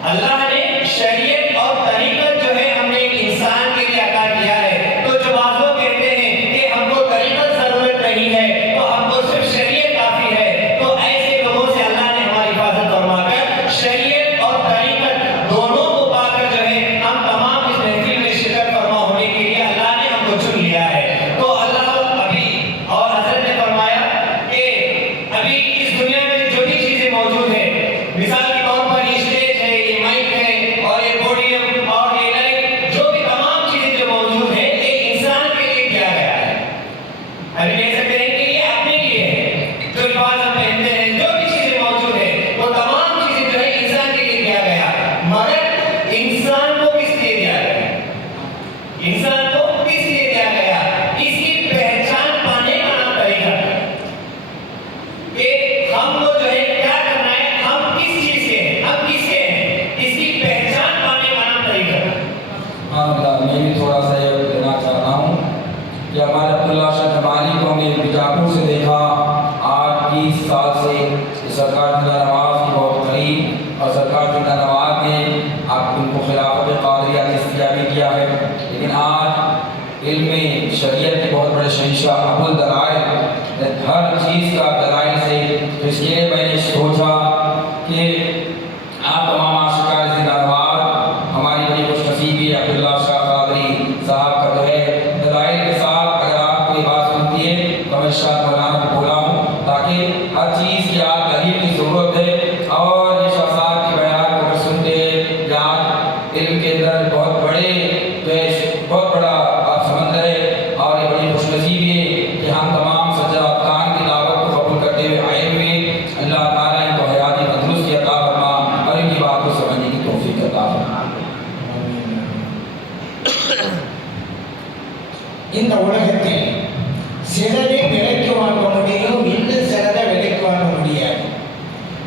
अल्लाह ने शरीयत और तरीक़त जो है हमने एक इंसान के लिए अता किया है। तो जो बात लोग कहते हैं कि हमको तरीक़त ज़रूरत नहीं है, तो हमको सिर्फ शरीयत काफ़ी है, तो ऐसे लोगों से अल्लाह ने हमारी हिफाजत फरमाकर शरीयत और तरीक़त दोनों को पाकर जो है हम तमाम इस महफिल में शिरकत फरमा होने के लिए अल्लाह ने हमको चुन लिया है। तो अल्लाह अभी और हज़रत ने फरमाया कि अभी इस दुनिया में जो भी चीज़ें मौजूद हैं, मिसाल के तौर पर ये स्टेज है, ये माइक है और ये पोडियम और ये लाइट, जो भी तमाम चीजें जो मौजूद है ये इंसान के लिए दिया गया है। अभी कह सकते हैं कि ये अपने लिए है, जो लिबास हम पहनते हैं, जो भी चीजें मौजूद है वो तमाम चीजें जो है इंसान के लिए दिया गया। मगर इंसान को किस लिए दिया गया? इंसान को किस लिए दिया गया? इसकी पहचान पाने का नाम तरीका है कि हमको जो है क्या करना है, हम किस चीज के हैं, हम किसके हैं, इसकी पहचान पाने का नाम तरीका है। हाँ, मैं भी थोड़ा सा ये देना चाहता हूँ कि हमारे अब्दुल्ला शाह जमाली को हमने बीजापुर से देखा। आज 30 साल से सरकार जुदा नवाज की बहुत करीब और सरकार जुदा नवाज ने आप उनको खिलाफत कादरिया इस्तिया भी किया है। लेकिन आज इल्म शरीयत के बहुत बड़े शहंशाह अबुल दलाइल, हर चीज़ का दलाइल से, तो इसलिए मैंने सोचा कि आप तमाम आशिकान ज़िंदा नवाज हमारी बड़ी खुशनसीबी अब्दुल्ला शाह कादरी साहब का जो है दलाइल के साथ अगर आप कोई बात सुनती है तो मैं शाह मौलाना को बोला हूँ, ताकि हर चीज़ की आप दलील की ज़रूरत है। और ये शाह साहब के बयान को अगर सुनते हैं, यहाँ इल्म के अंदर बहुत बड़े जो है बहुत बड़ा समंदर है और ये बड़ी खुशनसीबी है कि हम तमाम सज्जा कान की दावत को कबूल करते हुए आए हुए। अल्लाह ताला इनको हयाती तंदुरुस्ती अता फरमा और इनकी बात को समझने की तौफीक अता फरमा। இந்த உலகத்தில் சிலரை விலைக்கு வாங்க முடியும், இன்னும் சிலரை விலைக்கு வாங்க முடியாது.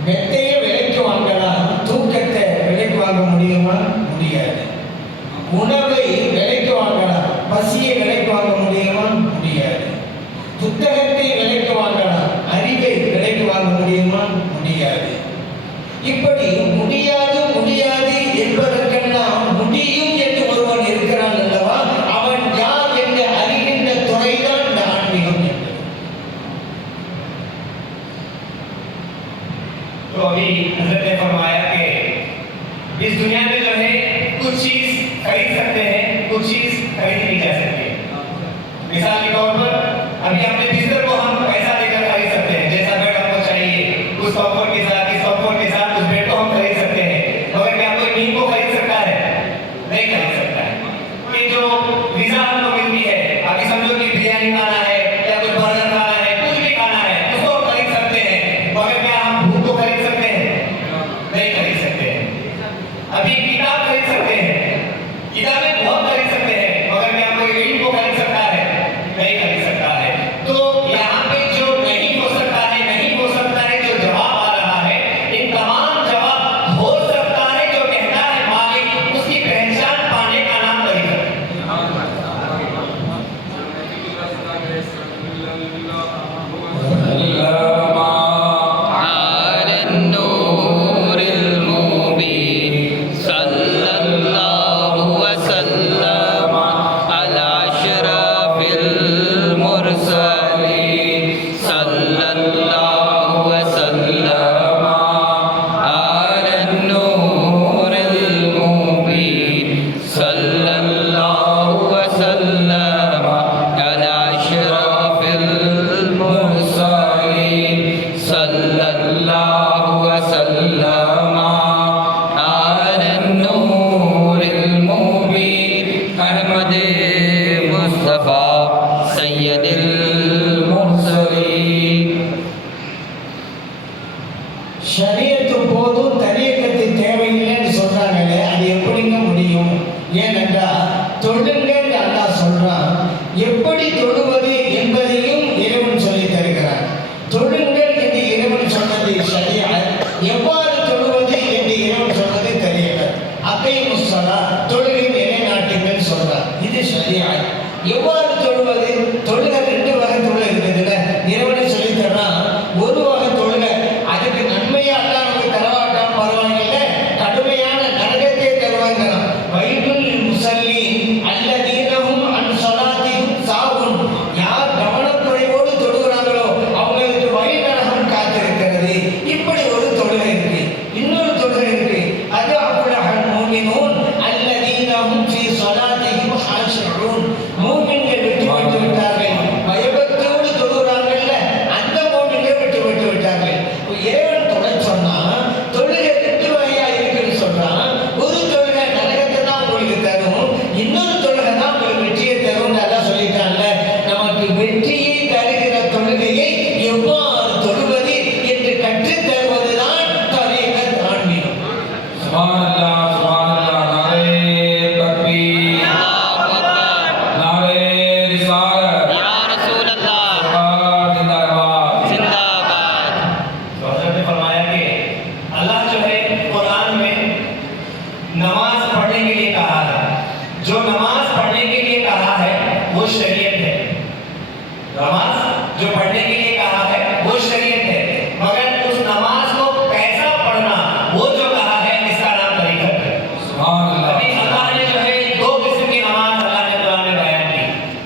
மெத்தையை விலைக்கு வாங்கலாம், தூக்கத்தை விலைக்கு வாங்க முடியுமா? முடியாது. உணவை விலைக்கு வாங்கலாம், பசியை விலைக்கு வாங்க முடியுமா? முடியாது. புத்தகத்தை விலைக்கு வாங்கலாம், அறிவை விலைக்கு வாங்க முடியுமா? முடியாது. இப்படி முடியாது முடியாது என்பதற்கெல்லாம் முடியும் என்று ஒருவன் இருக்கிறான் அல்லவா, அவன் யார் என்று அறிகின்ற துறைதான் இந்த ஆன்மீகம் என்பது. तो अभी हजरत ने फरमाया कि इस दुनिया में जो है कुछ चीज खरीद सकते हैं, कुछ चीज खरीदी नहीं जा सकती। मिसाल के तौर पर अभी अपने बिस्तर को हम पैसा देकर खरीद सकते हैं, जैसा बेड हमको चाहिए उस कंफर्ट के साथ, इस कंफर्ट के साथ उस बेड को हम खरीद सकते हैं। मगर क्या कोई नींद को खरीद सकता है? नहीं खरीद सकता है। कि जो ग़िज़ा हमको मिलती है, अभी समझो कि बिरयानी खाना है या कुछ बर्गर खाना है, कुछ भी खाना है, उसको हम खरीद सकते हैं। मगर क्या हम भूख को खरीद सकते हैं? नहीं खरीद सकते हैं। अभी किताब खरीद सकते हैं, किताबें बहुत खरीद सकते हैं, मगर क्या कोई इल्म को खरीद सकता है? नहीं खरीद सकता है। तो यहाँ पे जो नहीं हो सकता है, नहीं हो सकता है, जो जवाब आ रहा है, इन तमाम जवाब हो सकता है जो कहता है मालिक, उसकी पहचान पाने का नाम तरीका है। सल्लल्लाहु वसल्लम सुभान अल्लाह, नारे तकबीर, नारे रिसालत, या रसूल अल्लाह, सरकार जिंदाबाद। जिंदाबाद। तो हज़रत ने फरमाया कि अल्लाह जो है कुरान में नमाज पढ़ने के लिए कहा है। जो नमाज पढ़ने के लिए कहा है वो शरीयत है। नमाज जो पढ़ने के लिए कहा है वो शरीयत है, मगर उस नमाज को कैसा पढ़ना वो जो कहा है इसका नाम तरीक़त है। सुभान अल्लाह। अभी अल्लाह ने जो है दो किस्म की नमाज अल्लाह ने कुरान में बयान की।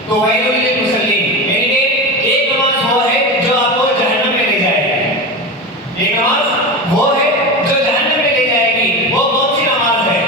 तो वैलुल लिल मुसल्लीन, यानी कि एक नमाज वो है जो आपको जहन्नम में ले जाएगी। एक नमाज वो है जो जहन्नम में ले जाएगी। वो कौन सी नमाज है?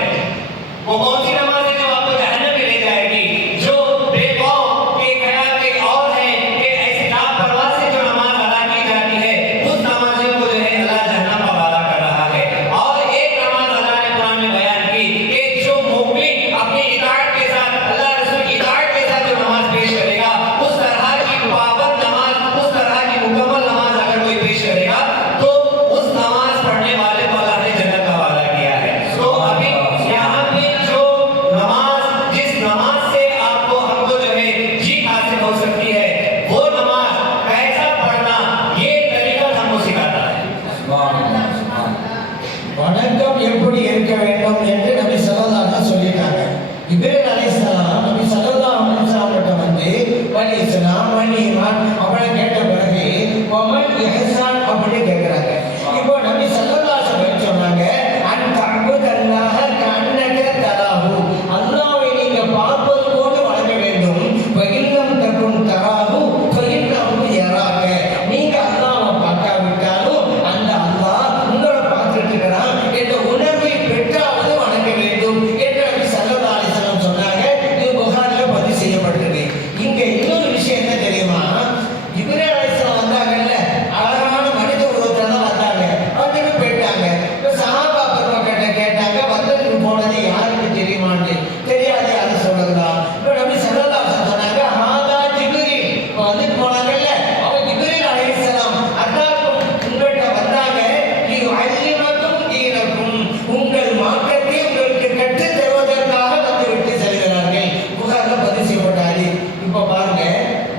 वो कौन सी नमाज है जो आपको जहन्नम में ले जाएगी? जो बेखौफ के ख्याल के और है कि ऐसी लापरवाही से जो नमाज अदा की जाती है उस नमाज को जो है अल्लाह जहन्नम में वादा कर रहा है। और एक नमाज अल्लाह ने कुरान में बयान की कि जो मुमिन अपनी इताअत के साथ अल्लाह रसूल की इताअत के साथ जो नमाज पेश करेगा, उस तरह की पाबंद नमाज, उस तरह की मुकम्मल नमाज अगर कोई पेश करेगा तो उस नमाज पढ़ने वाले को अल्लाह ने जन्नत का वादा किया है। तो अभी यहाँ पे जो नमाज, जिस नमाज से आपको हमको जो है जीत हासिल हो सकती है, वो नमाज कैसा पढ़ना ये तरीका हमको सिखाता है। सुभान अल्लाह, सुभान अल्लाह। வணக்கம் எப்படி இருக்க வேண்டும் என்று நபி ஸல்லல்லாஹு அலைஹி வஸல்லம் சொல்லிட்டாங்க. இப்ராஹிம் அலைஹிஸ்ஸலாம் நபி ஸல்லல்லாஹு அலைஹி வஸல்லம் கிட்ட வந்து வல் இஸ்லாம் வல் ஈமான் அப்படி கேட்ட பிறகு வமல் இஹ்சான் அப்படி கேக்குறாங்க. இப்போ நபி ஸல்லல்லாஹு அலைஹி வஸல்லம் சொன்னாங்க அன் தஅபுதல்லாஹ கஅன்னக தராஹு, அல்லாஹ்வை நீங்க பார்ப்பது போல வணங்க வேண்டும். வஇல்லம் தகுன் தராஹு ஃபஇன்னஹு யராக, நீங்க அல்லாஹ்வை பார்க்காவிட்டாலும் அந்த அல்லாஹ் உங்களை பார்த்துட்டு இருக்கிறான் என்ற உணர்வை பெற்றாவது வணங்க வேண்டும் என்று நபி ஸல்லல்லாஹு அலைஹி வஸல்லம் சொன்னாங்க. இது புகாரில பதிவு செய்யப்பட்டிருக்கு. இங்க இன்னொரு விஷயம் என்ன தெரியுமா? இப்ராஹிம் அலைஹிஸ்ஸலாம் வந்தாங்கல்ல, அழகான மனித உருவத்துல தான் வந்தாங்க. வந்துட்டு போயிட்டாங்க. இப்ப சஹாபா பெருமக்கிட்ட கேட்டாங்க, வந்ததுக்கு போனது யாருக்கு தெரியுமான்னு. தெரியாது, யாரும் சொல்லலாம். இப்ப நபி ஸல்லல்லாஹு அலைஹி வஸல்லம் சொன்னாங்க ஹாதா ஜிப்ரீல். இப்ப வந்துட்டு போனாங்கல்ல, அவங்க ஜிப்ரீல் அலைஹிஸ்ஸலாம் அத்தாக்கும் உங்கள்கிட்ட வந்தாங்க. லியுஅல்லிமக்கும் தீனக்கும், உங்கள் மார்க்கத்தை உங்களுக்கு கற்றுத் தருவதற்காக வந்துவிட்டு செல்கிறார்கள். புகார்ல பதிவு செய்யப்பட்ட ஹதீஸ். இப்ப பாருங்க,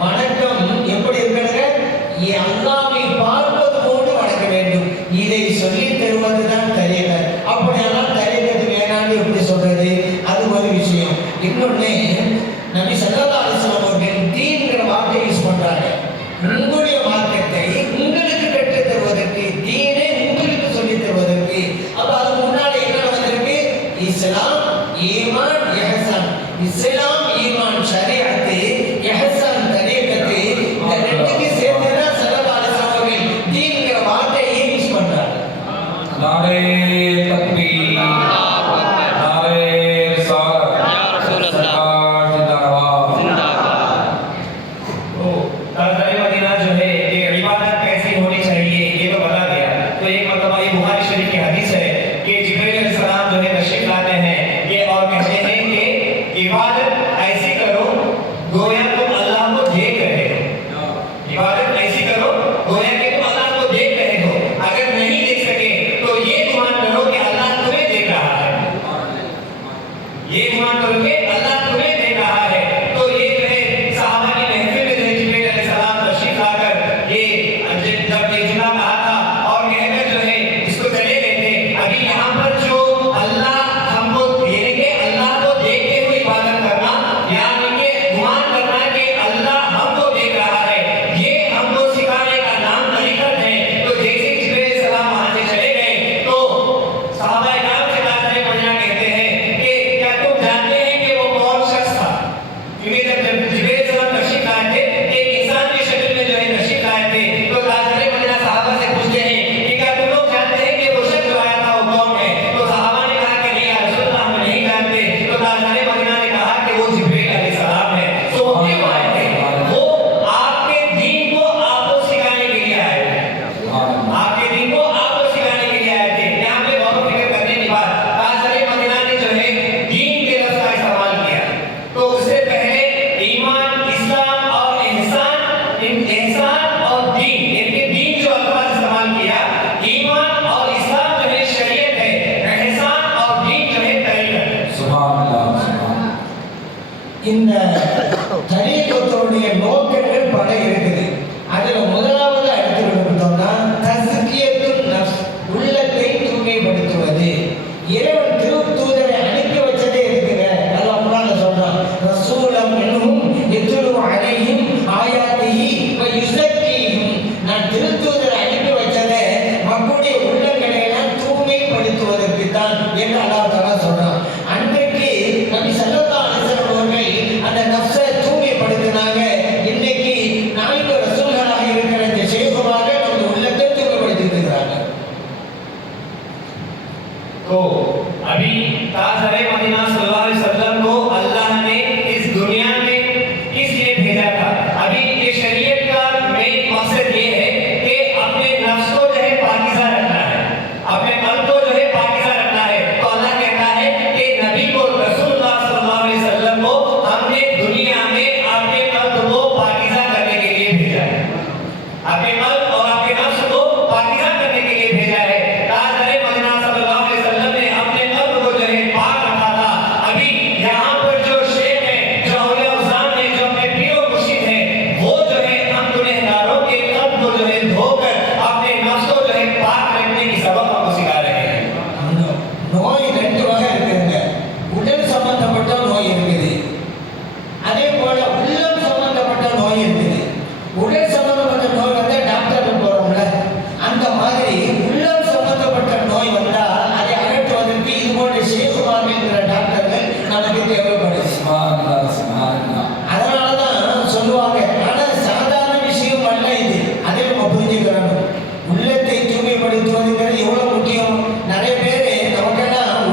வணக்கம் எப்படி இருக்கிறது? அல்லாஹ்வை பார்ப்பது போன்று வணங்க வேண்டும். இதை சொல்லித் தருவதுதான் தரீகத். அப்படியெல்லாம் தரீகத் வேணான்னு எப்படி சொல்றது? அது ஒரு விஷயம். இன்னொன்னு, நபி ஸல்லல்லாஹு அலைஹி வஸல்லம் அவர்கள் தீன்ங்கிற வார்த்தை யூஸ் பண்றாங்க. உங்களுடைய மார்க்கத்தை உங்களுக்கு கற்றுத் தருவதற்கு, தீனை உங்களுக்கு சொல்லித் தருவதற்கு. அப்ப அது முன்னாடி என்ன வந்திருக்கு? இஸ்லாம், ஈமான், இஹ்சான். இஸ்லாம், ஈமான், ஷரீஅத், இஹ்சான், தரீகத், இந்த ரெண்டுக்கு சேர்த்து தான் ஸல்லல்லாஹு அலைஹி வஸல்லம் அவர்கள் தீன்ங்கிற வார்த்தையை யூஸ் பண்றாங்க. नारे तकबीर, नारे रिसालत, या रसूल अल्लाह, सरकार जिंदाबाद। जिंदाबाद। तो ताज़-ए मदीना जो है ये इबादत कैसी होनी चाहिए ये तो बता दिया। तो एक मतलब ये बुखारी शरीफ की हदीस है कि जिब्रील अलैहिस्सलाम जो है तशरीफ लाते हैं ये और कहते हैं कि इबादत ऐसी करो गोया तुम अल्लाह को देख रहे हो। इबादत ऐसी करो गोया कि तुम अल्लाह को देख रहे हो। अगर नहीं देख सके तो ये गुमान करो कि अल्लाह இந்த தரீகத்துடைய நோக்கங்கள் பல இருக்குது. அதுல முதலாவது எடுத்துக்கிட்டோம்னா தஸ்கியத்துன் நஃப்ஸ், உள்ளத்தை தூய்மைப்படுத்துவது. இறைவன் திருத்தூதரை அனுப்பி வச்சதே இருக்குங்க. அல்லாஹ் குர்ஆன்ல சொல்றான், ரசூலம் மின்ஹும் யத்லு அலைஹிம் ஆயாத்திஹி வ யுஸக்கீஹிம். நான் திருத்தூதரை அனுப்பி வச்சதே மக்களுடைய உள்ளங்களை எல்லாம் தூய்மைப்படுத்துவதற்கு தான் என்று அல்லாஹ் தஆலா சொல்றான். அன்றைக்கு நபி ஸல்லல்லாஹு அலைஹி வஸல்லம் அவர்கள் அந்த நஃப்ஸை தூய்மைப்படுத்தினாங்க. இன்னைக்கு நான்கு ரசூல்களாக இருக்கிற இந்த ஷேகுமார்கள் நம்ம உள்ளத்தை தூய்மைப்படுத்திட்டு இருக்கிறாங்க. तो अभी ताजरे मदीना सल्लल्लाहु अलैहि वसल्लम को अल्लाह ने इस दुनिया में किस लिए भेजा था? अभी ये शरीयत का मेन मकसद ये है कि अपने नफ्स को जो है पाकीज़ा रखना है, अपने कल्ब को जो है पाकीज़ा रखना है। तो अल्लाह कहता है कि नबी को, रसूलुल्लाह सल्लल्लाहु अलैहि वसल्लम को हमने दुनिया में आपके कल्ब को पाकीज़ा करने के लिए भेजा है, अपने कल्ब और आपके नफ्स को पाकीज़ा करने के लिए भेजा है। ताजरे मदीना सल्लल्लाहु अलैहि वसल्लम ने अपने कल्ब को जो है पाक रखा था। अभी यहाँ पर जो शेख है, जो औलिया उज़ाम है, जो अपने पीरो मुर्शिद है, वो जो है हम गुनहगारों के कल्ब को जो है धोकर अपने नफ्स को जो है पाक रखने की सबक हमको सिखा रहे हैं। நோய் ரெண்டு வகை இருக்குங்க. உடல் சம்பந்தப்பட்ட நோய் இருக்குது, அதே போல உள்ளம் சம்பந்தப்பட்ட நோய் இருக்குது. உடல் சம்பந்தப்பட்ட நோய் வந்து டாக்டர் போறோம்ல, அந்த மாதிரி உள்ளம் சம்பந்தப்பட்ட நோய் வந்தா அதை அகற்றுவதற்கு இது போன்ற ஷேகுமார்ங்கிற டாக்டர்கள் நமக்கு தேவைப்படுது. சுப்ஹானல்லாஹ், சுப்ஹானல்லாஹ். அதனாலதான் சொல்லுவாங்க, ஆனா சாதாரண விஷயம் அல்ல இது. அதை நம்ம புரிஞ்சுக்கிறோம். உள்ளத்தை தூய்மைப்படுத்துவதுங்கிறது எவ்வளவு முக்கியம். நிறைய பேர் நமக்கெல்லாம்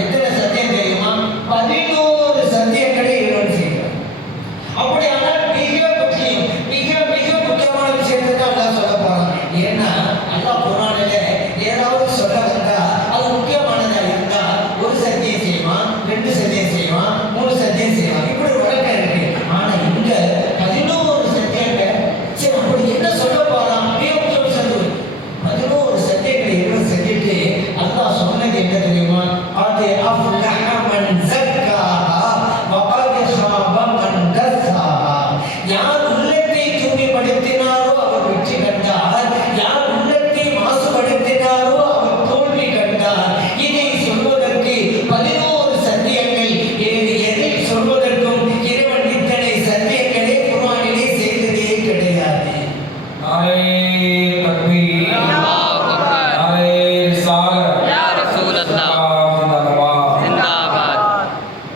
எத்தனை சத்தியம் தெரியுமா? 11 சத்தியங்களை இறைவன் செய்கிறார். அப்படியானால் மிக முக்கியமான விஷயத்தை தான் அல்லாஹ் சொல்ல போறான். ஏன்னா அல்லாஹ் குர்ஆனிலே ஏதாவது சொல்ல வந்தா அது முக்கியமானதா இருந்தா ஒரு சத்தியம் செய்வான், 2 சத்தியம் செய்வான், 3 சத்தியம் செய்வான், இப்படி வழக்கம் இருக்கு. ஆனா இங்க 11 சத்தியங்கள். சரி, அப்படி என்ன சொல்ல போறான்? மிக முக்கியம் சொல்லுவது 11 சத்தியங்களை இறைவன் செஞ்சுட்டு அல்லாஹ் சொன்னது என்ன தெரியுமா? அது அஃப்லஹ மன் ஸக்காஹா வ கத் ஸாப மன் தஸ்ஸாஹா. யார் உள்ளத்தை தூய்மைப்படுத்தினாரோ அவர் வெற்றி கண்டார், யார் உள்ளத்தை மாசுபடுத்தினாரோ அவர் தோல்வி கண்டார். இதை சொல்வதற்கு 11 சத்தியங்கள். எதை சொல்வதற்கும் இறைவன் இத்தனை சத்தியங்களை குர்ஆனிலே செய்ததே கிடையாது. नारे तकबीर, अल्लाहु अकबर, नारे रिसालत, या रसूल अल्लाह, जिंदाबाद। जिंदाबाद।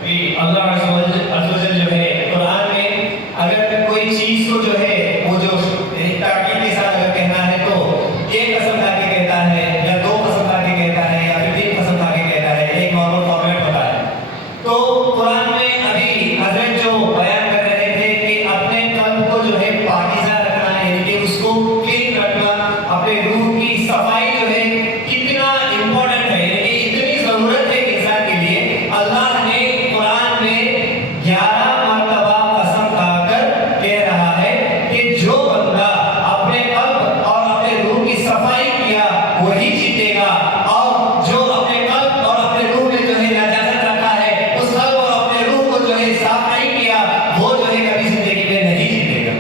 अभी अल्लाह अज़्ज़वजल जो है कुरान में अगर कोई चीज को जो है वो जो ताकीद के साथ अगर कहना है तो एक कसम खा के कहता है या 2 कसम खा के कहता है या फिर 3 कसम खा के कहता है। एक नॉर्मल फॉर्मेट होता है। तो कुरान में अभी हजरत जो बयान कर रहे थे कि अपने कल्ब को जो है पाकीज़ा रखना है, यानी कि उसको क्लीन रखना, अपने रूह की सफाई जो है कितना इम्पोर्टेंट है, यानी कि इतनी जरूरत है इंसान के लिए। अल्लाह ने कुरान में 11 मरतबा कसम खाकर कह रहा है कि जो बंदा अपने कल्ब और अपने रूह की सफाई किया वही जीतेगा, और जो अपने कल्ब और अपने रूह में जो है नजाकत रखा है, उस कल्ब और अपने रूह को जो है साफ नहीं किया, वो जो है कभी जिंदगी में नहीं जीतेगा।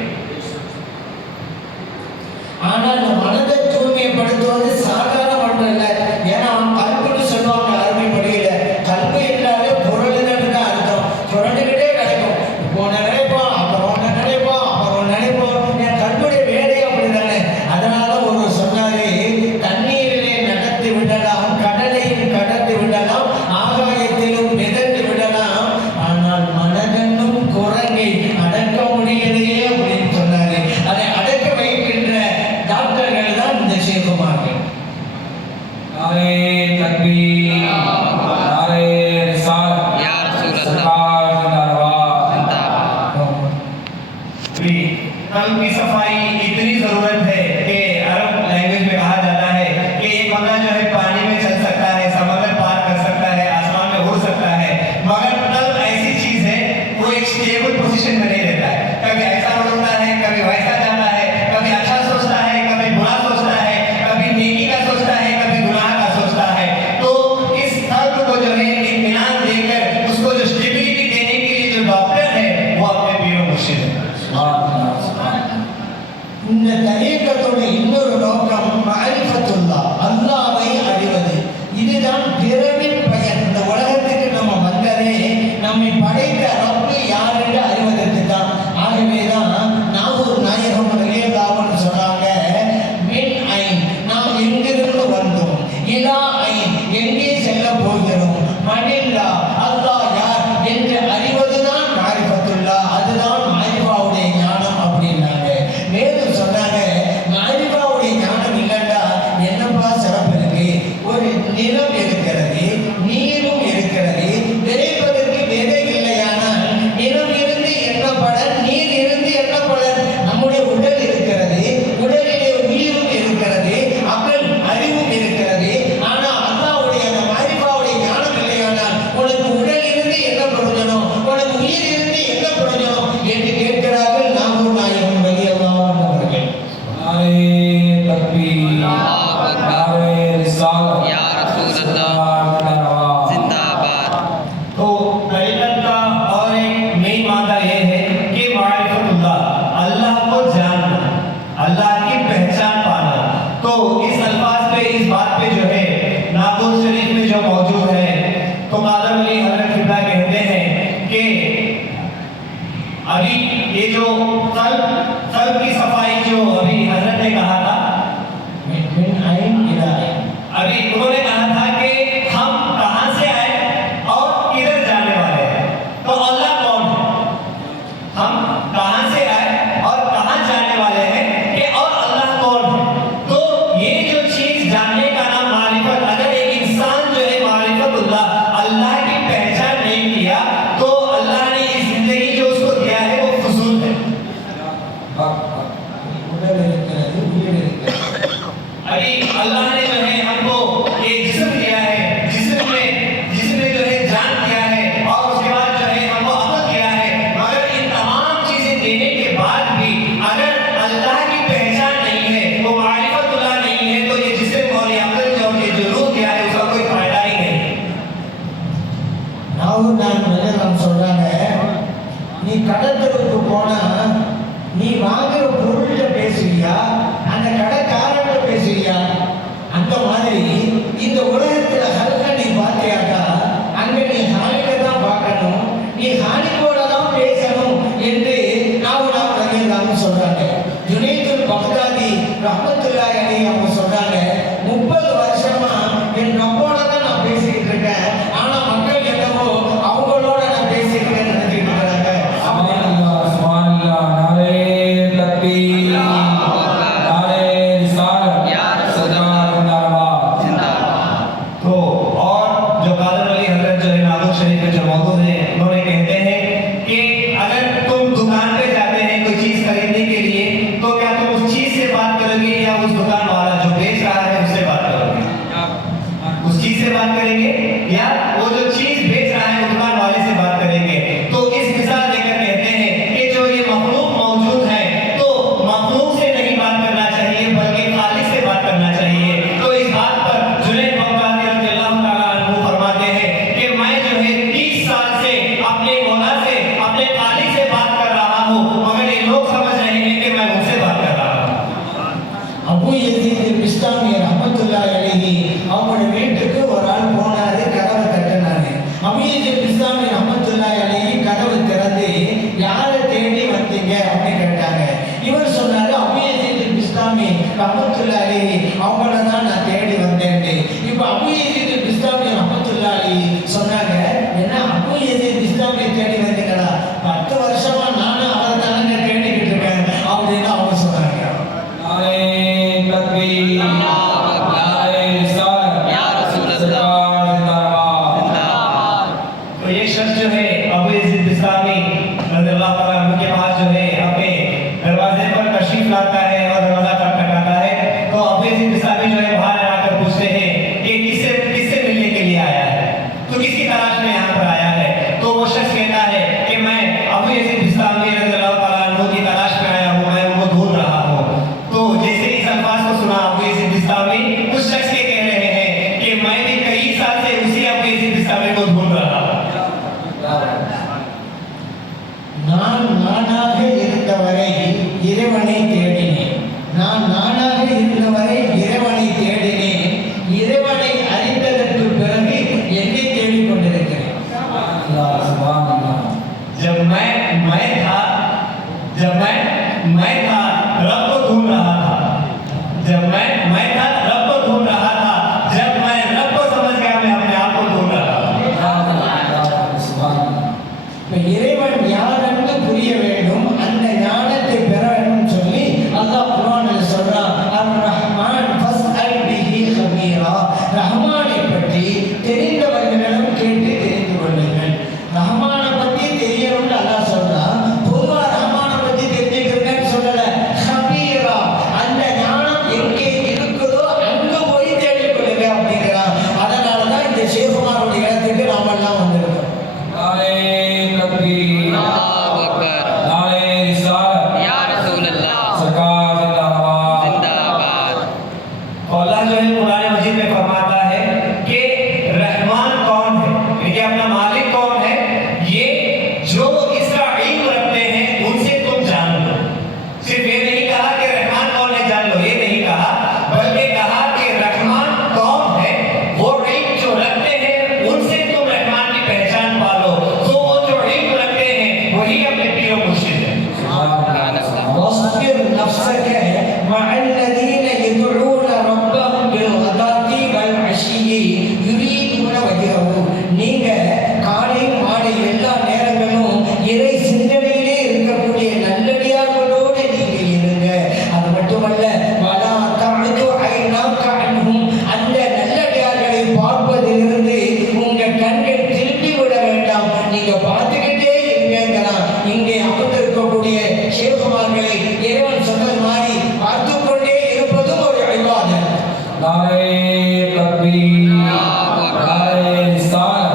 ஆனால் இந்த மனதை தூய்மைப்படுத்துவது சாதாரணமல்ல. ஏன்னா கல்புன்னு சொல்லுவாங்க அருமை மொழியில. கல்பு என்றாலே பொருளுன்னு தான் அர்த்தம். புரண்டுகிட்டே கிடைக்கும். இப்போ ஒன்று நினைப்போம், அப்புறம் ஒன்று நினைப்போம், அப்புறம் ஒன்று நினைப்போம். என் கல்புடைய வேலையே அப்படிதானே. அதனால ஒரு சொன்னாலே தண்ணீரிலே நடத்தி விடலாம், கடலையும் கடந்து விடலாம், ஆகாயத்திலும் மிதந்து விடலாம், ஆனால் மனதென்னும் குரங்கை அடக்க முடியலையே அப்படின்னு சொன்னாரு. அதை அடக்க வைக்கின்ற டாக்டர்கள் தான் இந்த ஷேகுமார்கள். नारे तकबीर, नारे रिसालत, या रसूल अल्लाह, सरकार जिंदाबाद। जिंदाबाद। भी कल्ब की सफाई इतनी जरूरत है कि अरब लैंग्वेज में कहा जाता है कि एक बंदा जो है पानी में चल सकता है, समंदर पार कर सकता है, आसमान में उड़ सकता है, मगर कल्ब ऐसी चीज है वो एक स्टेबल पोजीशन में नहीं रहता है। कभी ऐसा उड़ता है, कभी वैसा जाता है, कभी अच्छा सोचता है, कभी बुरा सोचता है, कभी नेकी का सोचता है, कभी गुनाह का सोचता है। तो इस कल्ब को जो है इत्मीनान देकर उसको जो स्टेबिलिटी देने के लिए जो डॉक्टर है वो अपने पीर मुर्शिद है। இந்த தரீக்கத்தோட இன்னொரு நோக்கம் மஅரிஃபத்துல்லாஹ், அல்லாஹ்வை அறிவது. இதுதான் பிறவின் பயன். இந்த உலகத்துக்கு நம்ம வந்ததே நம்மை படைத்த ரப்பு யார் என்று அறிவதற்கு தான். ஆகவே தான் நாகூர் நாயகம் ரலியல்லாஹு சொல்றாங்க, மின் ஐன், நாம் எங்கிருந்து வந்தோம், இலா ஐன், எங்கே செல்ல போகிறோம், மனில்லா, அல்லாஹ் யார் என்று அறிவதுதான் மாரிஃபத்துல்லாஹ். அதுதான் மாரிஃபாவுடைய ஞானம் அப்படின்னாங்க. மேலும் சொன்னாங்க, மாரிஃபாவுடைய ஞானம் இல்லைன்னா என்னப்பா சிறப்பு இருக்கு? ஒரு நிலம் இருக்கிறது, நீரும் இருக்கிறது, விளைப்பதற்கு விதை இல்லையானால் நிலம் இருந்து என்ன பலன், நீர் இருந்து என்ன பலன்? நம்முடைய உடல் இருக்கிறது, உடலிலே உயிரும் இருக்கிறது, அகல் அறிவும் இருக்கிறது. ஆனா அல்லாஹ்வுடைய அந்த மாரிஃபாவுடைய ஞானம் இல்லையானால் உனக்கு உடல் இருந்து கடத்தலுக்கு போனா நீ வாங்குற பொருள்கிட்ட பேசுவியா, அந்த கடைக்காரன்ட்ட பேசுவியா? அந்த மாதிரி இந்த உலகத்துல ஹல்க நீ பார்த்தியாக்கா, அங்க நீ ஹாலிக்க தான் பார்க்கணும், நீ ஹாலிக்கோட தான் பேசணும் என்று நாவுனாம் சொல்றாங்க. ஜுனைதுல் பக்தாதி ரஹ்மத்துல்லாஹி அலைஹி அவங்க சொல்றாங்க, 30 வருஷமா என் ரப்போட தான் நான் பேசிக்கிட்டு இருக்கேன், ஆனா மக்கள் என்னவோ அவங்களோட நான் பேசிட்டு இருக்கேன்னு நினைச்சிட்டு இருக்காங்க. तो और जो कादर अली हजरत जो है नागुर शरीफ में जो मौजूद है, उन्होंने कहते हैं कि अगर तुम दुकान पे जाते हैं कोई चीज खरीदने के लिए, तो क्या तुम उस चीज से बात करोगे या उस दुकान वाला जो बेच रहा है उससे बात करोगे? उस चीज से बात करेंगे या वो जो चीज बेच रहा है दुकान वाले से बात करेंगे? तो इस मिसाल देकर कहते हैं कि जो ये मखलूक मौजूद है, तो मखलूक से नहीं बात करना चाहिए बल्कि खालिक से बात करना चाहिए। तो इस बात पर जुनैद बगदादी रज़ियल्लाहु ताला अन्हु फरमाते हैं कि मैं जो है 30 साल से अपने मौला से, अपने खालिक से बात कर रहा हूँ, मगर ये लोग समझ रहे हैं कि मैं उनसे बात कर रहा हूँ। அபு யஸீத் பிஸ்தாமி ரஹ்மத்துல்லாஹி அலைஹி அவங்களோட வீட்டுக்கு ஒரு ஆள் போனாரு, கதவை தட்டினாரு. அபு யஸீத் பிஸ்தாமி ரஹ்மத்துல்லாஹி அலைஹி கதவை திறந்து யாரை தேடி வந்தீங்க அப்படின்னு கேட்டாங்க. இவர் சொன்னாரு, அபு யஸீத் பிஸ்தாமி ரஹ்மத்துல்லாஹி அலைஹி அவங்கள தான் நான் தேடி வந்தேன். இப்போ அபு யஸீத் பிஸ்தாமி ரஹ்மத்துல்லாஹி அலைஹி சொன்னாங்க, என்ன அபு யஸீத் பிஸ்தாமி தேடி வந்தீங்களா? 10 வருஷமா நானும் அவரை தானே தேடிக்கிட்டு இருக்கேன் அப்படின்னு அவங்க சொன்னாங்க. तो ये शख्स जो है अबू यज़ीद बिस्तामी रज़ियल्लाहु ताला अन्हु के पास जो है अपने दरवाजे पर तशरीफ लाता है और दरवाजा खटखटाता है। तो अबू यज़ीद बिस्तामी जो है बाहर आकर पूछते हैं कि किससे किससे मिलने के लिए आया है, तो किसकी तलाश में यहाँ पर आया है? तो वो शख्स कहता है कि मैं अबू यज़ीद बिस्तामी रज़ियल्लाहु ताला अन्हु की तलाश में आया हूँ, मैं उनको ढूंढ रहा हूँ। तो जैसे इस अल्फाज को सुना अबू यज़ीद बिस्तामी उस शख्स के कह रहे हैं कि मैं भी कई साल से उसी अबू यज़ीद बिस्तामी को ढूंढ रहा हूँ। நான் நானாக இருந்தவரை இறைவனை தேடினேன், நான் நானாக இருந்தவரை இறைவனை தேடினேன், இறைவனை அறிந்ததற்கு பிறகு என்னை தேடிக் கொண்டிருக்கிறேன். जब मैं था रब को ढूंढ रहा था, जब मैं था रब को ढूंढ रहा था, जब मैं रब को समझ गया मैं अपने आप को ढूंढ रहा था। இப்ப இறைவன் யாரென்று புரிய வேண்டும், அந்த ஞானத்தை பெற வேண்டும் சொல்லி அல்லாஹ் குர்ஆனில் சொல்றான், அர் ரஹ்மான் ஃபஸ்அல் பிஹி கபீரா, ரஹ்மானை பற்றி தெரிந்தவர்களிடம் கேட்டு தெரிந்து கொள்ளுங்கள். ரஹ்மானை பற்றி தெரியணும்னு அல்லாஹ் சொல்றான். பொதுவா ரஹ்மானை பற்றி தெரிஞ்சுக்கிறேன்னு சொல்லல, கபீரா அந்த ஞானம் எங்கே இருக்குதோ அங்க போய் தேடிக் கொள்ளுங்க அப்படிங்கிறான். அதனாலதான் இந்த ஷேகுமாருடைய இடத்துக்கு நாம எல்லாம் வந்திருக்கோம். और अल्लाह जो है कुरान मजीद में फरमाता है कि रहमान कौन है, यानी अपना मालिक कौन है, ये जो इसका इल्म रखते हैं उनसे तुम जान लो। सिर्फ ये नहीं कहा कि रहमान कौन है जान लो, ये नहीं कहा, बल्कि कहा कि रहमान कौन है, वो इल्म जो रखते हैं उनसे तुम रहमान की पहचान पालो। तो वो जो इल्म रखते हैं वही अपने पीर मुर्शिद है। واصبر نفسك مع الذين يدعون ربهم بالغداة والعشي يريدون وجهه. நீங்க காலை மாலை எல்லா நேரங்களும் இறை சிந்தனையிலே இருக்கக்கூடிய நல்லடியார்களோடு நீங்க இருங்க. அது மட்டுமல்ல, வலா தஅது ஐனாக அன்ஹும், அந்த நல்லடியார்களை பார்ப்பதிலிருந்து உங்க கண்கள் திருப்பி விட வேண்டாம், நீங்க பார்த்துக்கிட்டே இருங்கங்கிறான். இங்கே அமர்ந்திருக்கக்கூடிய ஷேகுமார்களை இறைவன் சொன்னது மாதிரி பார்த்துக் கொண்டே இருப்பதும் ஒரு இபாதத். नारे तकबीर, नारे रिसालत,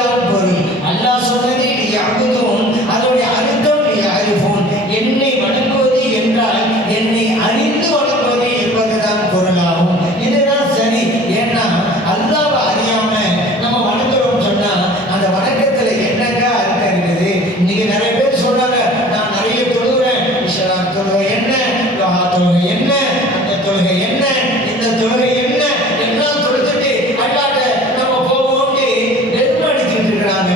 என்பதுதான் பொருள். அல்லாஹ் சொன்னது லியஅபுதூன், அதோடைய அர்த்தம் லியஅரிஃபூன், என்னை வணங்குவது என்றால் என்னை அறிந்து வணங்குவது என்பதுதான் பொருளாகும். இதுதான் சரி. ஏன்னா அல்லாஹ்வை அறியாம நம்ம வணங்குறோம் சொன்னா அந்த வணக்கத்துல என்னங்க அர்த்தம் இருக்குது? இன்னைக்கு நிறைய பேர் சொல்றாங்க, நான் நிறைய தொழுகிறேன், இஸ்லாம் தொழுகை என்ன, துஹா தொழுகை என்ன, அந்த தொழுகை என்ன, இந்த தொழுகை என்ன, எல்லாம் தொழுதுட்டு அல்லாஹ்ட்ட நம்ம போவோம்னு நெருப்படிச்சுட்டு இருக்கிறாங்க.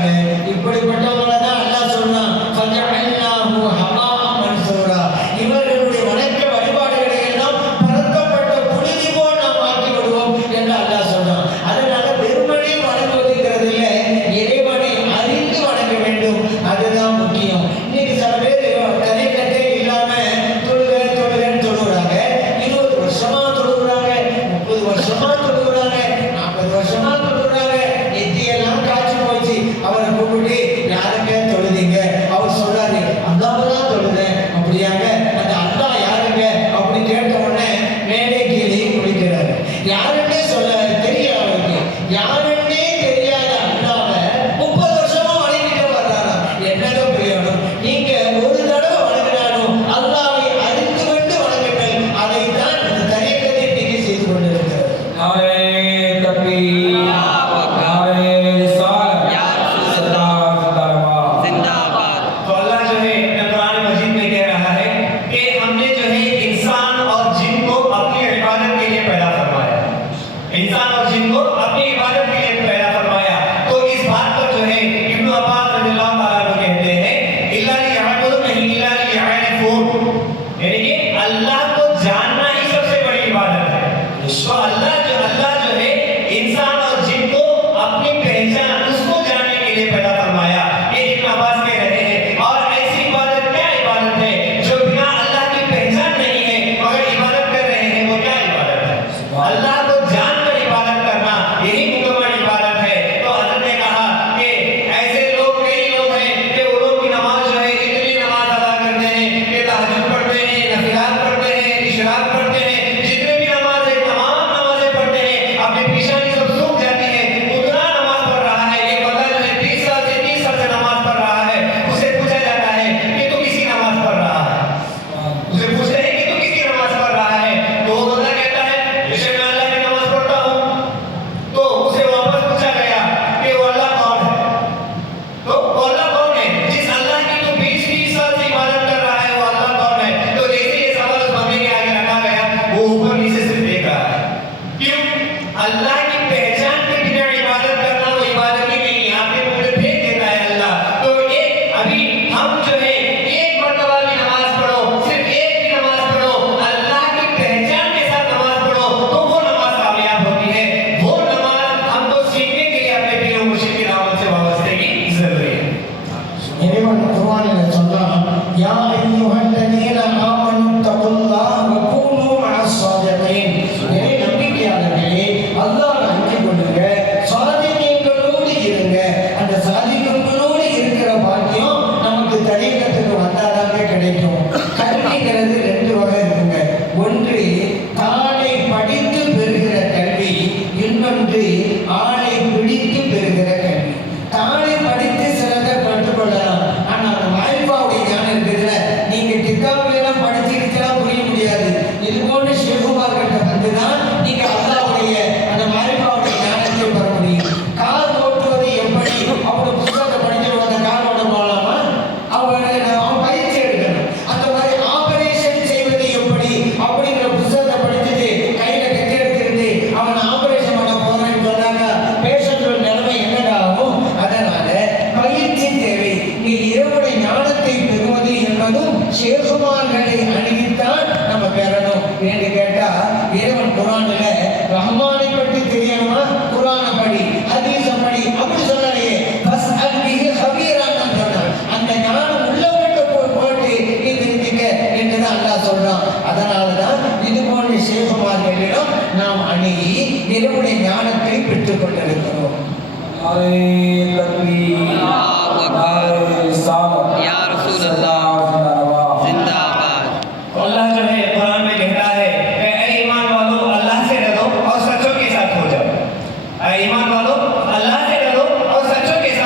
இப்படிப்பட்டவங்களை தான் அல்லாஹ் சொல்றான், ஃபஜஅல்னாஹு ஹமாஅம் மன்சூரா, இவர்களுடைய வணக்க வழிபாடுகளை எல்லாம் பரத்தப்பட்ட புழுதி போல் நாம் ஆக்கி விடுவோம் என்று அல்லாஹ் சொல்றான். அதனால வெறுமனே வணங்குவதுங்கிறது இல்லை, இறைவனை அறிந்து வணங்க வேண்டும், அதுதான் முக்கியம். இன்னைக்கு சில பேர் கதைக்கட்டே இல்லாம தொழுகன்னு தொழுகிறாங்க. 20 வருஷமா தொழுகிறாங்க, 30 வருஷமா தொழுகிறாங்க, 40 வருஷமா தொழுகிறாங்க. நெத்தியெல்லாம் காய்ச்சி போச்சு. அவரை கூப்பிட்டு யாருங்க தொழுதீங்க? அவர் சொல்றாரு, அல்லாஹ்தான் தொழுதேன். அப்படியாங்க? அந்த அல்லாஹ் யாருங்க அப்படி கேட்ட உடனே மேலே கீழே குளிக்கிறாரு. யாருன்னே சொல்ல தெரியல அவருக்கு. யாருன்னே தெரியாத அல்லாஹ்வை 30 வருஷமா வணங்கிட்டு வர்றாரா? என்னங்க பிரயோஜனம்? நீங்க ஒரு தடவை வணங்கினாலும் அல்லாஹ்வை அறிந்து கொண்டு வணங்குங்கள். அதைத்தான் இந்த தரியக்கதை இன்னைக்கு செய்து கொண்டிருக்கிறது. नारे तकबीर, नारे रिसालत, या रसूल सल्लल्लाहु अलैहि वसल्लम। जिंदाबाद। तो अल्लाह जो है अपने कुरान मजीद में कह रहा है कि हमने जो है इंसान और जिन को अपनी इबादत के लिए पैदा फरमाया। इंसान और जिन को अपनी इबादत के लिए पैदा फरमाया। तो इस बात पर जो है इब्न अब्बास रज़ियल्लाहु ताला अन्हु कहते हैं, इल्ला लियअबुदू नहीं इल्ला लियअरिफून, यानी कि अल्लाह को जानना ही सबसे बड़ी इबादत है। तो अल्लाह जो है इंसान और जिन को अपनी पहचान उसको जानने के लिए पैदा फरमाया। ये इब्न अब्बास कह रहे हैं। और ऐसी इबादत क्या इबादत है जो बिना अल्लाह की पहचान नहीं है मगर इबादत कर रहे हैं, वो क्या इबादत है? अल्लाह को जानकर इबादत करना, यही मुकम्मल इबादत है। तो हज़रत ने कहा कि ऐसे लोग, कई लोग हैं कि वो लोग की नमाज जो है इतनी नमाज अदा करते हैं कि तहज्जुद पढ़ते हैं, नफिलात पढ़ते हैं, इशराक पढ़ते हैं, जितने भी नमाज है तमाम नमाजें पढ़ते हैं, अपनी पेशानी सब सूख जाती है, उतना नमाज पढ़ रहा है। ये बंदा जो है 20 साल से 30 साल से नमाज पढ़ रहा है। उसे पूछा जाता है कि तू किसी नमाज पढ़ रहा है? उसे पूछते हैं कि तू किसी नमाज पढ़ रहा है? तो वो बंदा कहता है जैसे मैं अल्लाह की नमाज पढ़ता हूँ। तो उसे वापस पूछा गया कि वो अल्लाह कौन है? तो वो अल्लाह कौन है? जिस अल्लाह की तू 20-30 साल से इबादत कर रहा है, वो अल्लाह कौन है? तो जैसे ये सवाल उस बंदे के आगे रखा गया, वो ऊपर नीचे सिर्फ देख रहा है। क्यों? अल्लाह की पहचान के बिना इबादत करना वो इबादत ही नहीं। यहाँ पे मुझे फेंक देता है अल्लाह। तो एक अभी हम जो है एक मर्तबा भी नमाज पढ़ो, सिर्फ एक भी नमाज पढ़ो, अल्लाह की पहचान के साथ नमाज पढ़ो, तो वो नमाज कामयाब होती है। वो नमाज हमको सीखने के लिए अपने पीर और मुर्शिद की दावत से वाबस्तगी जरूरी है। இறைவன் குர்ஆனில் சொல்றான், யா அய்யுஹல்லதீன ஆமனு தகுல்லாஹ வ கூனு மஅஸ் ஸாதிகீன். இறை நம்பிக்கையாளர்களே, அல்லாஹ்வை அஞ்சிக் கொள்ளுங்க, சாதிகீன்களோடு இருங்க. அந்த சாதிகீன்களோடு இருக்கிற பாக்கியம் நமக்கு தரீகத்துக்கு வந்தாதாங்க கிடைக்கும். கல்விங்கிறது 2 வகை இருக்குங்க. ஒன்று தாளை படித்து பெறுகிற கல்வி, இன்னொன்று ஆளை பிடித்து பெறுகிற கல்வி. தாளை படித்து சிலதை கற்றுக்கொள்ளலாம், ஆனா அந்த மாரிஃபாவுடைய ஞானம் இருக்குதுல, நீங்க கிதாபெல்லாம் படிச்சுக்கிட்டுலாம் புரிய முடியாது. இது போன்ற ஷேகுமார்கிட்ட வந்துதான் நீங்க அல்லாஹ்வுடைய அந்த மாரிஃபாவுடைய ஞானத்தை பெற முடியும். கார் ஓட்டுவது எப்படி? அவங்க புத்தகத்தை படிச்சுட்டு வந்த கார் ஓட்ட போகலாமா? அவன் பயிற்சி எடுக்கணும். அந்த மாதிரி ஆபரேஷன் செய்வது எப்படி அப்படிங்கிற புத்தகத்தை படிச்சுட்டு கையில கட்டி எடுத்துக்கிட்டு அவன் ஆபரேஷன் பண்ண போறேன்னு சொன்னாங்க, பேஷண்டோட நிலைமை என்னடா ஆகும்? அதனால பயிற்சி தேவை. நீ இறைவனுடைய ஞானத்தை பெறுவது என்பதும் ஷேகுமார்களை அணுகித்தான் நம்ம பெறணும். என்று கேட்டா இறைவன் குர்ஆனில் ரஹ்மானை பற்றி தெரியணுமா? குர்ஆனை படி, ஹதீஸை படி, அப்படி சொல்லலையே. ஃபஸ்அல் பிஹி ஹபீரான்னு சொன்னான். அந்த ஞானம் உள்ளவங்கிட்ட போட்டு நீ தெரிஞ்சுக்க என்றுதான் அல்லாஹ் சொல்றான். அதனால தான் இது போன்ற ஷேகுமார்களிடம் நாம் அணுகி இறைவனுடைய ஞானத்தை பெற்றுக் கொண்டிருக்கிறோம். नारे तकबीर, नारे रिसालत, या रसूल अल्लाह। जिंदाबाद। अल्लाह जो है कुरान में कहता है कि ऐ ईमान वालों, अल्लाह से डरो और सच्चों के साथ हो जाओ। ऐ ईमान वालों, अल्लाह से डरो और सच्चों के साथ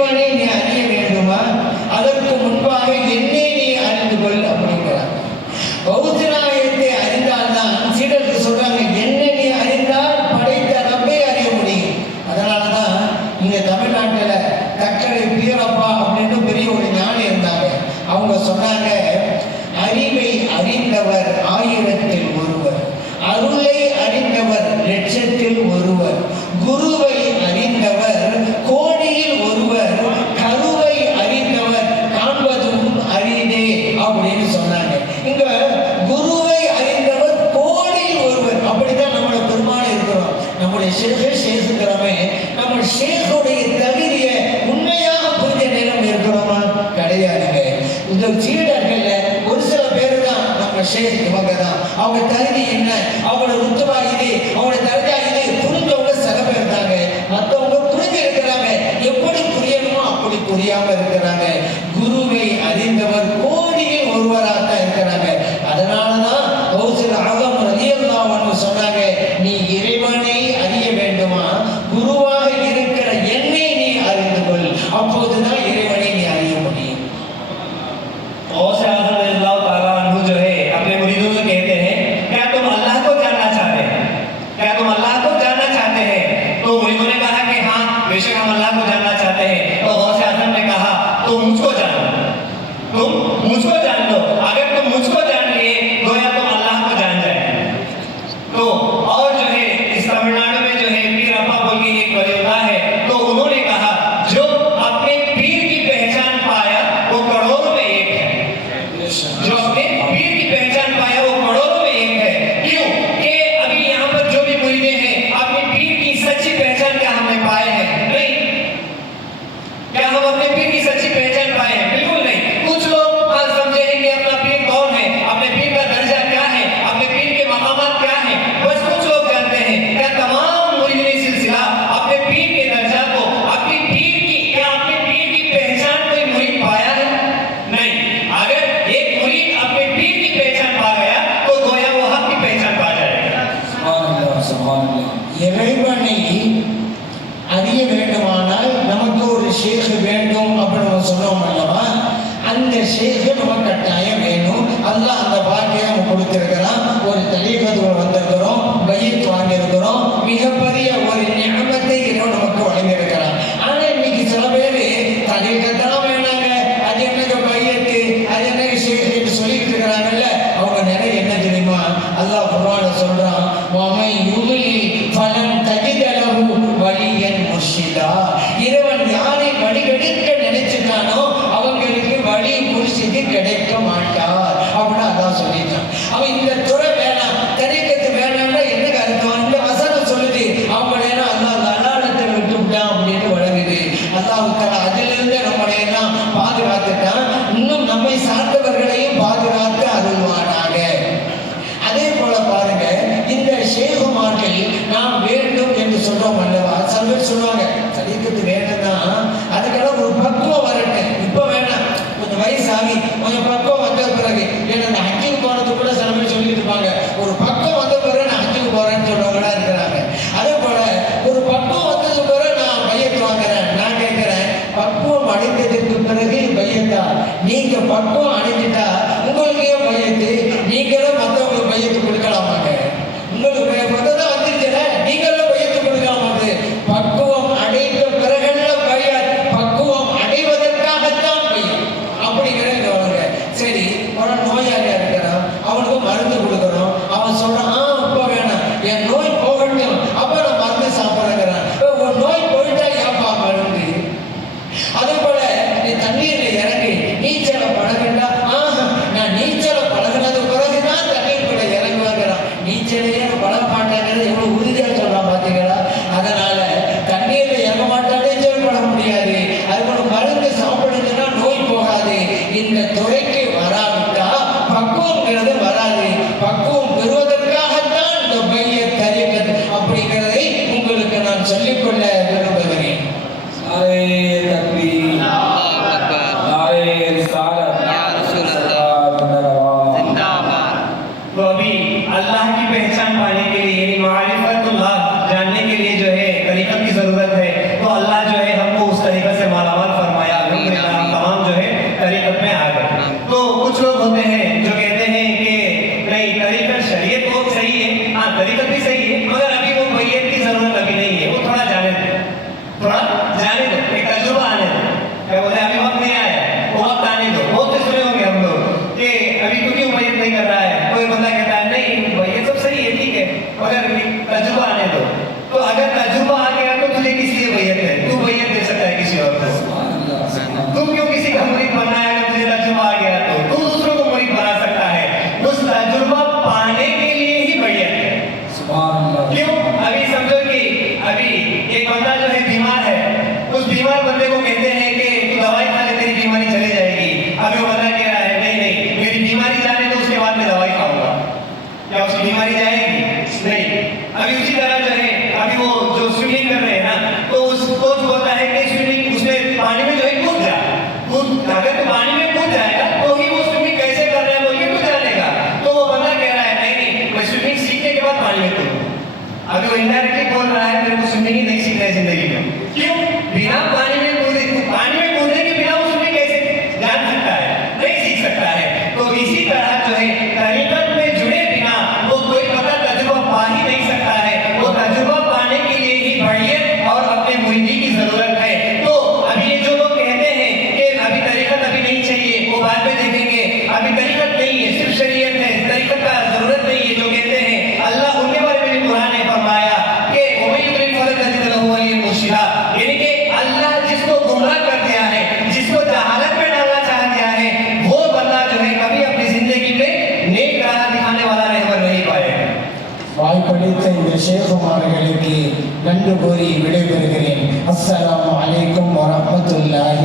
இறைவனை நீ அறிய வேண்டுமா, அதற்கு முன்பாக என்னை நீ அறிந்து கொள் அப்படிங்கிறார். பௌத்தநாயகத்தை அறிந்தால்தான் சீடருக்கு சொல்றாங்க, என்னை நீ அறிந்தால் படைத்த ரப்பை அறிய முடியும். அதனாலதான் இங்க தமிழ்நாட்டில் தக்கரை பீரப்பா அப்படின்னு பெரிய ஒரு ஞானி இருந்தாங்க. அவங்க சொன்னாங்க, அறிவை அறிந்தவர் 1000-ல் ஒருவர், அருளை அறிந்தவர் 1,00,000-ல் ஒருவர், குருவை அறிந்தவர் 1,00,000-ல் ஒருவர், கருவை அறிந்தவர் காண்பதும் அரிதே அப்படின்னு சொன்னாங்க. இங்க குருவை அறிந்தவர் 1,00,000-ல் ஒருவர். அப்படித்தான் நம்மளோட பெருமாள் இருக்கிறோம். நம்முடைய சேசுங்கிறமே நம்ம சேகுடைய தகுதியை உண்மையாக புரிஞ்ச நிலம் இருக்கிறோமா? கிடையாதுங்க. இந்த சீடர்கள்ல ஒரு சில பேர் தான் நம்ம ஷேக் இவங்க தான். அவங்க தகுதி என்ன, அவங்களோட ருத்துவா இது, அவங்களோட தர்ஜா இது புரிஞ்சவங்க சில பேர் தாங்க. மற்றவங்க புரிஞ்சு இருக்கிறாங்க, எப்படி புரியணுமோ அப்படி புரியாம இருக்கிறாங்க. குருவை அறிந்தவர் 1,00,000-ல் ஒருவராக தான் இருக்கிறாங்க. அதனாலதான் கௌசல் ஆலம் ரலியல்லாஹு அன்ஹு சொன்னாங்க, நீ இறைவனை அறிய வேண்டுமா, குருவாக இருக்கிற என்னை நீ அறிந்து கொள், அப்போதுதான் இறைவனை நீ அறிய முடியும். गौस आज़म रज़ियल्लाहु ताला अन्हु जो है अपने मुरीदों से कहते हैं, क्या तुम अल्लाह को जानना चाहते हैं? क्या तुम अल्लाह को जानना चाहते हैं? तो मुरीदों ने कहा कि हाँ बेशक हम अल्लाह को जानना चाहते हैं। तो गौस आज़म ने कहा, तुम मुझको जानो, तुम मुझको जान लो। अगर तुम मुझको जान लिए गोया तुम अल्लाह को जान जाए। तो और जो है इस तमिलनाडु में जो है पीर अप्पा बोल के एक परियोजना है, तो उन्होंने कहा जो अपने पीर की पहचान पाया वो करोड़ों में एक है। जो अपने पीर की पहचान पाया वो करोड़ों में एक है। क्यों? कि अभी यहाँ पर जो भी मुरीदे हैं अपने पीर की सच्ची पहचान क्या हमने पाए हैं? नहीं। क्या हम अपने पीर की सच्ची पहचान पाए हैं? बिल्कुल नहीं। कुछ लोग समझे हैं कि अपना पीर कौन है, अपने पीर का दर्जा क्या है, अपने पीर के मकामात क्या है, बस कुछ लोग जानते हैं। क्या तमाम मुरीदी सिलसिला अपने पीर के दर्जा को, अपनी पीर की, क्या अपने पीर की पहचान कोई मुरीद पाया है? नहीं। अगर एक मुरीद अपने पीर की पहचान पा गया तो गोया वो हक की पहचान पा जाएगा। இறைவனை அறிய வேண்டுமானால் நமக்கு ஒரு ஷேக் வேண்டும் அப்படின்னு நம்ம சொன்னோம் அல்லவா, அந்த ஷேக் நமக்கு கட்டாயம் வேணும். அல்லாஹ் அந்த பாக்கியம் நம்ம கொடுத்திருக்கிறான். ஒரு தலீகத்துக்கு வந்திருக்கிறோம், பையத் வாங்கியிருக்கிறோம், மிகப்பெரிய ஒரு நியமத்தை இறைவன் நமக்கு வழங்கியிருக்கிறான். ஆனா இன்னைக்கு சில பேர் தலீகத்தான் வேணாங்க, அது என்னங்க பையத்து, அது என்னங்க ஷேக் என்று சொல்லிட்டு இருக்கிறாங்கல்ல, அவங்க நிறைய என்ன தெரியுமா, அல்லாஹ் குர்ஆன்ல சொல்றான், வமை யுலில் ஃபலன் தஜித லஹு வலியன் முர்ஷிதா. இறைவன் யாரை வழிகெடுக்க நினைச்சிட்டானோ அவங்களுக்கு வழி முர்ஷிது கிடைக்க மாட்டார் அப்படின்னு அல்லாஹ் சொல்லிட்டான். அவன் இந்த துறை வேணாம், தரீக்கத்து வேணாம்னா என்னங்க அர்த்தம்? இந்த வசனம் சொல்லுது அவங்களெல்லாம் அல்லாஹ் லலாலத்தை விட்டு விட்டான் அப்படின்னு வழங்குது. அல்லாஹ் தஆலா அதிலிருந்து நம்மளையெல்லாம் பாதுகாத்துட்டான். இன்னும் நம்மை சார்ந்தவர்களையும் பாதுகாத்து அருள்வானாக. அதே போல பாருங்க, இந்த ஷேகுமார்கள் நாம் வேண்டும் என்று சொல்றோம் அல்லவா, சில பேர் சொல்லுவாங்க தரீக்கத்து வேணும்தான், அதுக்கெல்லாம் ஒரு பக்குவம் வரட்டும், இப்ப வேணாம், கொஞ்சம் வயசாகி கொஞ்சம் பக்குவம் வந்த பிறகு. ஏன்னா அந்த ஹஜ்ஜுக்கு போனது கூட சில பேர் சொல்லிட்டு இருப்பாங்க, ஒரு பக்குவம் வந்த பிறகு நான் ஹஜ்ஜுக்கு போறேன்னு சொல்றவங்களா இருக்கிறாங்க. அதே போல ஒரு பக்குவம் வந்தது பிறகு நான் பையத்து வாங்குறேன். நான் கேட்கிறேன், பக்குவம் அடைந்ததற்கு பிறகு பையத்தா? நீங்க பக்குவம் அடைஞ்சிட்டா உங்களுக்கு ஏன் பையத்து? நீங்களும் மற்றவங்களுக்கு பையத்து கொடுக்கலாமாங்க? உங்களுக்கு மொத்தம் வந்துருச்சுல, நீங்களும் பையத்து கொடுக்கலாமாங்க? பக்குவம் அடைந்த பிறகுள்ள பையத், பக்குவம் அடைவதற்காகத்தான் பையன் அப்படிங்கிறத அவங்க. சரி, அவன் நோயாளியா இருக்கிறான், அவனுக்கு மருந்து கொடுக்குறோம், அவன் சொல்றான் இப்ப வேணாம், என் நோய் போகட்டும், அப்ப நான் மருந்து சாப்பிடுறேங்கிறான். உன் நோய் போயிட்டா ஏப்பா மருந்து? அதே போல நீ தண்ணீர்ல இறங்கி நீச்சல பழகிட்டா अगर तू पानी में कूद जाएगा तो ही वो स्विमिंग कैसे कर रहा है बोल के तू जानेगा। तो वो बंदा कह रहा है नहीं मैं स्विमिंग सीखने के बाद पानी में कूदूंगा। अभी वो इनडायरेक्टली बोल रहा है मेरे को स्विमिंग ही नहीं सीखना है जिंदगी में। क्यों? बिना पानी में कूदने के बिना वो स्विमिंग कैसे जान सकता है? नहीं सीख सकता है। तो इसी तरह जो है तरीकत में जुड़े बिना वो कोई पता तजुर्बा पा ही नहीं सकता है। वो तजुर्बा पाने के लिए ही बढ़ियत और अपने मुरीदी की जरूरत है। तो अभी ये जो लोग कहते हैं कि अभी तरीकत अभी नहीं चाहिए वो बाद में देखेंगे, अभी तरीकत नहीं है सिर्फ शरीयत है, तरीकत का जरूरत नहीं है जो कहते हैं, अल्लाह उनके बारे में भी कुरान ने फरमाया कि उमय्युद्दीन फरद रज़ियल्लाहु अलैहि मुर्शिदा, यानी कि अल्लाह जिसको गुमराह कर दिया है, जिसको जहालत में डालना चाह दिया है, वो बंदा जो है कभी अपनी जिंदगी में नेक राह दिखाने वाला रहबर नहीं पाएगा। வாய்ப்பளித்த இந்த ஷேகுமார்களுக்கு நன்றி கூறி விடைபெறுகிறேன். அஸ்ஸலாமு அலைக்கும் வரஹ்மத்துல்லாஹி